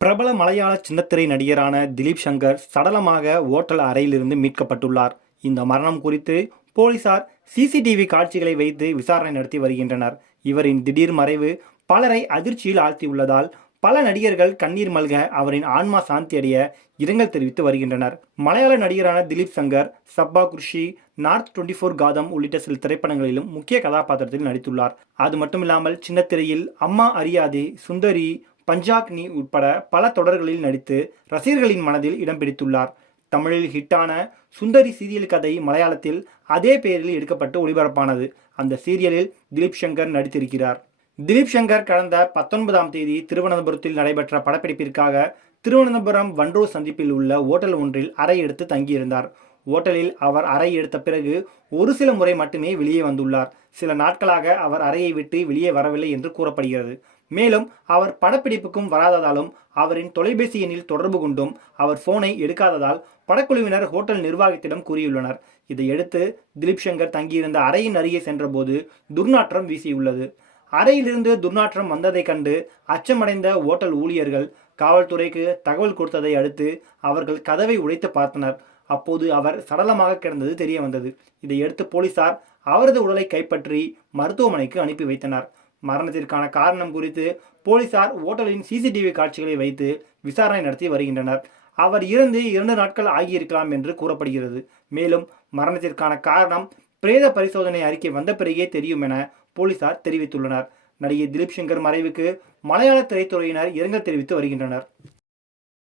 பிரபல மலையாள சின்னத்திரை நடிகரான திலீப் சங்கர் சடலமாக ஓட்டல் அறையிலிருந்து மீட்கப்பட்டுள்ளார். இந்த மரணம் குறித்து போலீசார் சிசிடிவி காட்சிகளை வைத்து விசாரணை நடத்தி வருகின்றனர். இவரின் திடீர் மறைவு பலரை அதிர்ச்சியில் ஆழ்த்தியுள்ளதால் பல நடிகர்கள் கண்ணீர் மல்க அவரின் ஆன்மா சாந்தி அடைய இரங்கல் தெரிவித்து வருகின்றனர். மலையாள நடிகரான Dileep Shankar Chappa Kurishu north twenty four Kaatham உள்ளிட்ட சில திரைப்படங்களிலும் முக்கிய கதாபாத்திரத்தில் நடித்துள்ளார். அது மட்டுமில்லாமல் சின்னத்திரையில் அம்மா அறியாதே சுந்தரி பஞ்சாக்னி உட்பட பல தொடர்களில் நடித்து ரசிகர்களின் மனதில் இடம் பிடித்துள்ளார். தமிழில் ஹிட்டான சுந்தரி சீரியல் கதை மலையாளத்தில் அதே பெயரில் எடுக்கப்பட்டு ஒளிபரப்பானது. அந்த சீரியலில் திலீப் சங்கர் நடித்திருக்கிறார். திலீப் சங்கர் கடந்த பத்தொன்பதாம் தேதி திருவனந்தபுரத்தில் நடைபெற்ற படப்பிடிப்பிற்காக திருவனந்தபுரம் வண்டூர் சந்திப்பில் உள்ள ஓட்டல் ஒன்றில் அறை எடுத்து தங்கியிருந்தார். ஓட்டலில் அவர் அறை எடுத்த பிறகு ஒரு சில முறை மட்டுமே வெளியே வந்துள்ளார். சில நாட்களாக அவர் அறையை விட்டு வெளியே வரவில்லை என்று கூறப்படுகிறது. மேலும் அவர் படப்பிடிப்புக்கும் வராததாலும் அவரின் தொலைபேசி எண்ணில் தொடர்பு கொண்டும் அவர் போனை எடுக்காததால் படக்குழுவினர் ஹோட்டல் நிர்வாகத்திடம் கூறியுள்ளனர். இதையடுத்து திலீப் சங்கர் தங்கியிருந்த அறையின் அருகே சென்றபோது துர்நாற்றம் வீசியுள்ளது. அறையிலிருந்து துர்நாற்றம் வந்ததைக் கண்டு அச்சமடைந்த ஓட்டல் ஊழியர்கள் காவல்துறைக்கு தகவல் கொடுத்ததை அடுத்து அவர்கள் கதவை உடைத்து பார்த்தனர். அப்போது அவர் சடலமாக கிடந்தது தெரிய வந்தது. இதையடுத்து போலீசார் அவரது உடலை கைப்பற்றி மருத்துவமனைக்கு அனுப்பி வைத்தனர். மரணத்திற்கான காரணம் குறித்து போலீசார் ஓட்டலின் சிசிடிவி காட்சிகளை வைத்து விசாரணை நடத்தி வருகின்றனர். அவர் இறந்து இரண்டு நாட்கள் ஆகியிருக்கலாம் என்று கூறப்படுகிறது. மேலும் மரணத்திற்கான காரணம் பிரேத பரிசோதனை அறிக்கை வந்த பிறகே தெரியும் என போலீசார் தெரிவித்துள்ளனர். நடிகை திலீப் சங்கர் மறைவுக்கு மலையாள திரைத்துறையினர் இரங்கல் தெரிவித்து வருகின்றனர்.